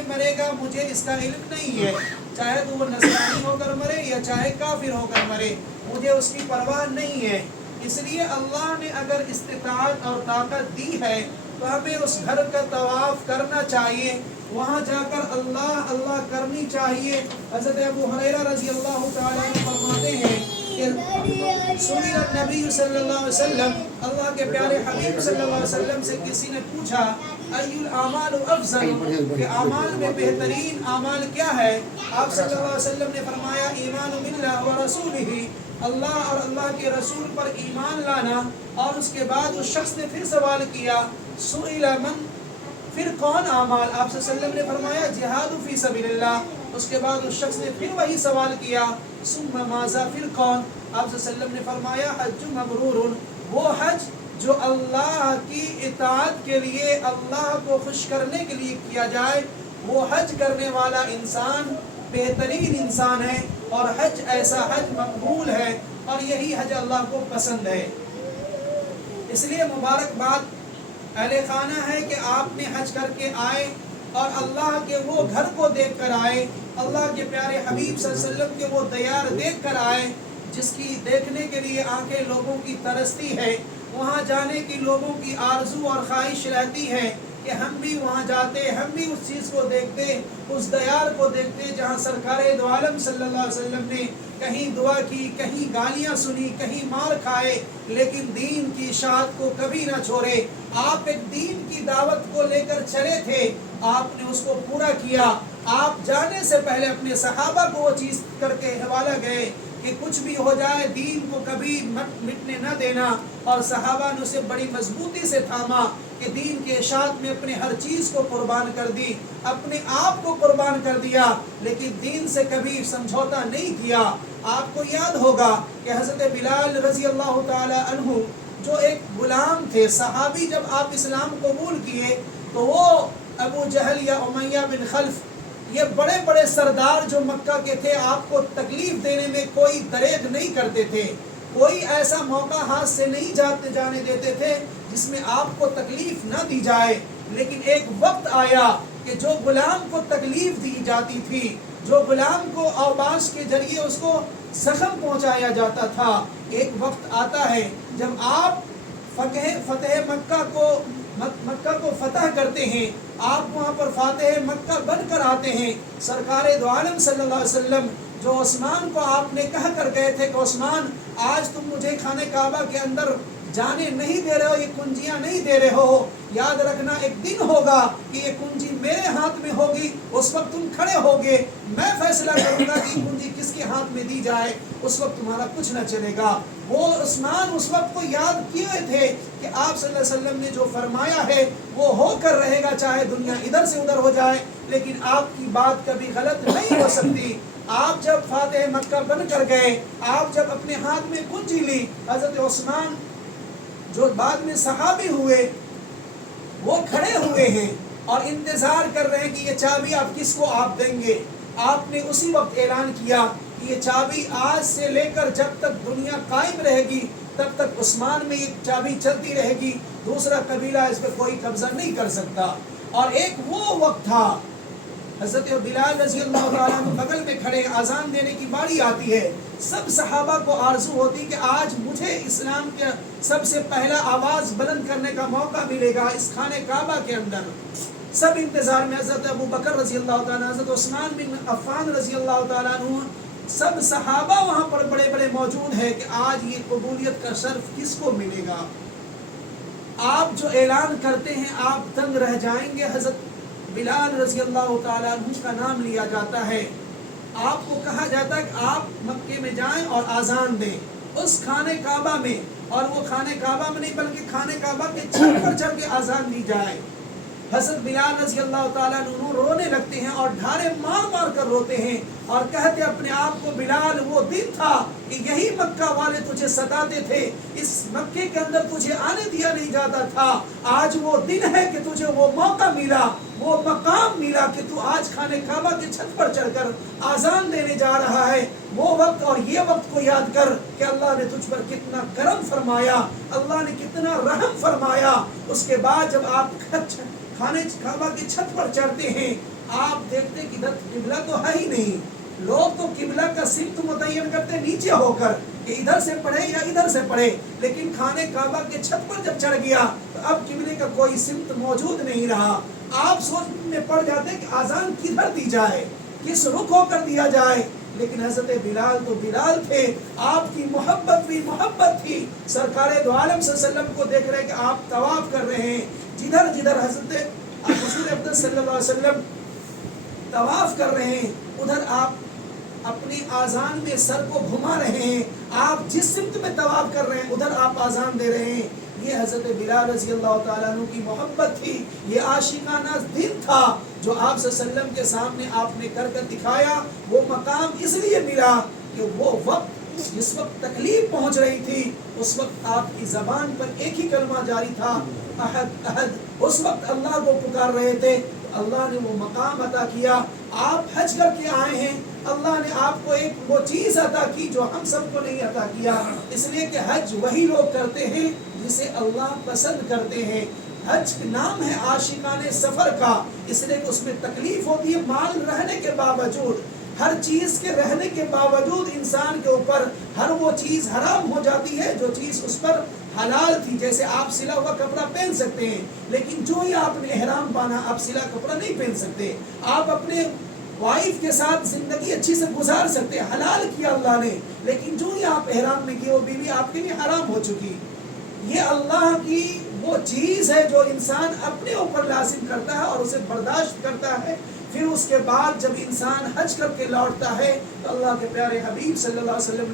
میں مرے گا مجھے اس کا علم نہیں ہے، چاہے تو وہ نصرانی ہو کر مرے یا چاہے کافر ہو کر مرے، مجھے اس کی پرواہ نہیں ہے۔ اس لیے اللہ نے اگر استطاعت اور طاقت دی ہے تو ہمیں اس گھر کا طواف کرنا چاہیے، وہاں جا کر اللہ اللہ کرنی چاہیے۔ حضرت ابو ہریرہ رضی اللہ تعالیٰ عنہ فرماتے ہیں کہ سئل النبی صلی اللہ علیہ وسلم، اللہ کے پیارے حبیب صلی اللہ علیہ وسلم سے کسی نے پوچھا ای الاعمال افضل، کہ اعمال میں بہترین اعمال کیا ہے؟ آپ صلی اللہ علیہ وسلم نے فرمایا ایمان باللہ ورسولہ، اللہ اور اللہ کے رسول پر ایمان لانا۔ اور اس کے بعد اس شخص نے پھر سوال کیا سئل من، پھر کون اعمال؟ آپ صلی اللہ علیہ وسلم نے فرمایا جہاد فی سبیل اللہ۔ اس کے بعد اس شخص نے پھر وہی سوال کیا ثم ماذا، پھر کون؟ آپ صلی اللہ علیہ وسلم نے فرمایا حج مبرور، وہ حج جو اللہ کی اطاعت کے لیے، اللہ کو خوش کرنے کے لیے کیا جائے، وہ حج کرنے والا انسان بہترین انسان ہے، اور حج ایسا حج مقبول ہے، اور یہی حج اللہ کو پسند ہے۔ اس لیے مبارکباد اہل خانہ ہے کہ آپ نے حج کر کے آئے اور اللہ کے وہ گھر کو دیکھ کر آئے، اللہ کے پیارے حبیب صلی اللہ علیہ وسلم کے وہ دیار دیکھ کر آئے جس کی دیکھنے کے لیے آنکھیں لوگوں کی ترستی ہے، وہاں جانے کی لوگوں کی آرزو اور خواہش رہتی ہے کہ ہم بھی وہاں جاتے، ہم بھی اس چیز کو دیکھتے، اس دیار کو دیکھتے جہاں سرکار دو عالم صلی اللہ علیہ وسلم نے کہیں دعا کی، کہیں گالیاں سنی، کہیں مار کھائے، لیکن دین کی اشاعت کو کبھی نہ چھوڑے۔ آپ ایک دین کی دعوت کو لے کر چلے تھے، آپ نے اس کو پورا کیا۔ آپ جانے سے پہلے اپنے صحابہ کو وہ چیز کر کے حوالہ گئے کہ کچھ بھی ہو جائے دین کو کبھی مٹنے نہ دینا، اور صحابہ نے اسے بڑی مضبوطی سے تھاما کہ دین کے اشاعت میں اپنے ہر چیز کو قربان کر دی، اپنے آپ کو قربان کر دیا، لیکن دین سے کبھی سمجھوتا نہیں کیا۔ آپ کو یاد ہوگا کہ حضرت بلال رضی اللہ تعالی عنہ جو ایک غلام تھے، صحابی، جب آپ اسلام قبول کیے تو وہ ابو جہل یا امیہ بن خلف، یہ بڑے بڑے سردار جو مکہ کے تھے، آپ کو تکلیف دینے میں کوئی دریغ نہیں کرتے تھے، کوئی ایسا موقع ہاتھ سے نہیں جانے دیتے تھے جس میں آپ کو تکلیف نہ دی جائے۔ لیکن ایک وقت آیا کہ جو غلام کو تکلیف دی جاتی تھی، جو غلام کو اوباش کے ذریعے اس کو زخم پہنچایا جاتا تھا، ایک وقت آتا ہے جب آپ فتح مکہ کو فتح کرتے ہیں، آپ وہاں پر فاتح مکہ بن کر آتے ہیں۔ سرکار دو عالم صلی اللہ علیہ وسلم جو عثمان کو آپ نے کہہ کر گئے تھے کہ عثمان آج تم مجھے خانہ کعبہ کے اندر جانے نہیں دے رہے ہو، یہ کنجیاں نہیں دے رہے ہو، یاد رکھنا ایک دن ہوگا کہ یہ کنجی میرے ہاتھ میں ہوگی، اس وقت تم کھڑے ہوگے، میں فیصلہ کروں گا کہ کنجی کس کے ہاتھ میں دی جائے، اس وقت تمہارا کچھ نہ چلے گا۔ وہ عثمان اس وقت کو یاد کیے تھے کہ آپ صلی اللہ علیہ وسلم نے جو فرمایا ہے وہ ہو کر رہے گا، چاہے دنیا ادھر سے ادھر ہو جائے، لیکن آپ کی بات کبھی غلط نہیں ہو سکتی۔ آپ جب فاتح مکہ بن کر گئے، آپ جب اپنے ہاتھ میں کنجی لی، حضرت عثمان جو بعد میں صحابی ہوئے وہ کھڑے ہوئے ہیں اور انتظار کر رہے ہیں کہ یہ چابی آپ کس کو آپ دیں گے۔ آپ نے اسی وقت اعلان کیا کہ یہ چابی آج سے لے کر جب تک دنیا قائم رہے گی تب تک عثمان میں یہ چابی چلتی رہے گی، دوسرا قبیلہ اس پہ کوئی قبضہ نہیں کر سکتا۔ اور ایک وہ وقت تھا، حضرت بلال رضی اللہ تعالیٰ عنہ بغل میں کھڑے، اذان دینے کی باری آتی ہے، سب صحابہ کو آرزو ہوتی کہ آج مجھے اسلام کے سب سے پہلا آواز بلند کرنے کا موقع ملے گا اس خانہ کعبہ کے اندر۔ سب انتظار میں، حضرت ابو بکر رضی اللہ تعالیٰ عنہ، حضرت عثمان بن عفان رضی اللہ تعالیٰ عنہ، سب صحابہ وہاں پر بڑے بڑے موجود ہیں کہ آج یہ قبولیت کا شرف کس کو ملے گا۔ آپ جو اعلان کرتے ہیں آپ دنگ رہ جائیں گے۔ حضرت بلال رضی اللہ تعالیٰ عنہ کا نام لیا جاتا ہے، آپ کو کہا جاتا ہے کہ آپ مکے میں جائیں اور اذان دیں اس خانہ کعبہ میں، اور وہ خانہ کعبہ میں نہیں بلکہ خانہ کعبہ کے چھت پر چڑھ کے اذان دی جائے۔ حضرت بلال رضی اللہ تعالیٰ عنہ رونے لگتے ہیں اور ڈھارے مار مار کر روتے ہیں اور کہتے اپنے آپ کو بلال وہ دن تھا کہ یہی مکہ والے تجھے ستاتے تھے، اس مکے کے اندر تجھے آنے دیا نہیں جاتا تھا، آج وہ دن ہے کہ تجھے وہ موقع ملا، وہ مقام ملا کہ تو آج خانہ کعبہ کے چھت پر چڑھ کر اذان دینے جا رہا ہے۔ وہ وقت اور یہ وقت کو یاد کر کہ اللہ نے تجھ پر کتنا کرم فرمایا، اللہ نے کتنا رحم فرمایا۔ اس کے بعد جب آپ خانہ کعبہ کی چھت پر چڑھتے ہیں، آپ دیکھتے کہ ادھر قبلہ تو ہے ہی نہیں، لوگ تو قبلہ کا سمت متعین کرتے نیچے ہو کر کہ ادھر سے پڑھے یا ادھر سے پڑھے، لیکن خانے کعبہ کے چھت پر جب چڑھ گیا تو اب قبلے کا کوئی سمت موجود نہیں رہا۔ آپ سوچ میں پڑ جاتے کہ اذان کدھر دی جائے، کس رخ ہو کر دیا جائے، لیکن حضرت بلال تو بلال تھے، آپ کی محبت بھی محبت تھی۔ سرکار دو عالم صلی اللہ علیہ وسلم کو دیکھ رہے کہ آپ طواف کر رہے ہیں، جدھر جدھر حضرت رسول اقدس صلی اللہ علیہ وسلم طواف کر رہے ہیں ادھر آپ اپنی آذان میں سر کو گھما رہے ہیں، آپ جس سمت میں طواف کر رہے ہیں ادھر آپ آذان دے رہے ہیں۔ یہ حضرت بلال رضی اللہ تعالیٰ عنہ کی محبت تھی، یہ عاشقانہ دل تھا جو آپ صلی اللہ علیہ وسلم کے سامنے آپ نے کر دکھایا۔ وہ مقام اس لیے ملا کہ وہ وقت جس وقت تکلیف پہنچ رہی تھی اس وقت آپ کی زبان پر ایک ہی کلمہ جاری تھا، احد احد۔ اس وقت اللہ کو پکار رہے تھے، اللہ نے وہ مقام عطا کیا۔ آپ حج کر کے آئے ہیں، اللہ نے آپ کو ایک وہ چیز عطا کی جو ہم سب کو نہیں عطا کیا، اس لیے کہ حج وہی لوگ کرتے ہیں جسے اللہ پسند کرتے ہیں۔ حج نام ہے عاشقانِ سفر کا، اس لیے کہ اس میں تکلیف ہوتی ہے، مال رہنے کے باوجود، ہر چیز کے رہنے کے باوجود انسان کے اوپر ہر وہ چیز حرام ہو جاتی ہے جو چیز اس پر حلال تھی۔ جیسے آپ سلا ہوا کپڑا پہن سکتے ہیں، لیکن جو ہی آپ نے احرام باندھا آپ سلا کپڑا نہیں پہن سکتے۔ آپ اپنے وائف کے ساتھ زندگی اچھی سے گزار سکتے، حلال کیا اللہ نے، لیکن جو ہی آپ احرام میں کیے وہ بیوی آپ کے لیے حرام ہو چکی۔ یہ اللہ کی وہ چیز ہے جو انسان اپنے اوپر لازم کرتا ہے اور اسے برداشت کرتا ہے۔ پھر اس کے بعد جب انسان حج کر کے لوٹتا ہے تو اللہ کے پیارے حبیب صلی اللہ علیہ وسلم